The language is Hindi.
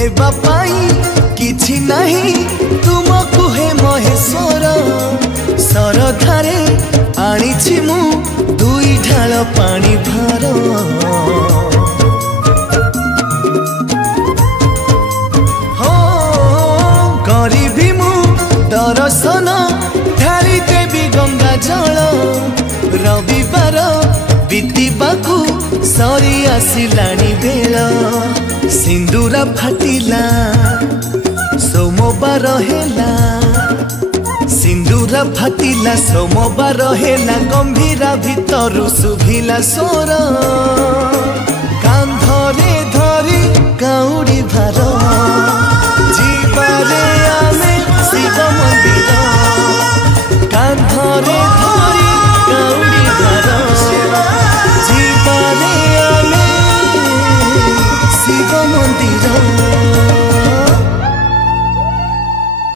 देवा पाई किछि नहीं तुमको हे महेश्वर सरधारे आनिछि मु दुई ढाल पानी भर हो करिबी मु दर्शन ढाली देवी गंगा जल रविवार बीतीबाकू सरी आसिलानी बेल सिंदूरा फाटिला सोमवार हेला सिंदूरा फाटिला सोमवार हेला गंभीरा भितरु शुभिला स्वर कांधरे धरी काउडी भार जीवारे आमे शिव मंदिर कांधरे धरी काउडी भार जीवारे आमे शिव मंदिर।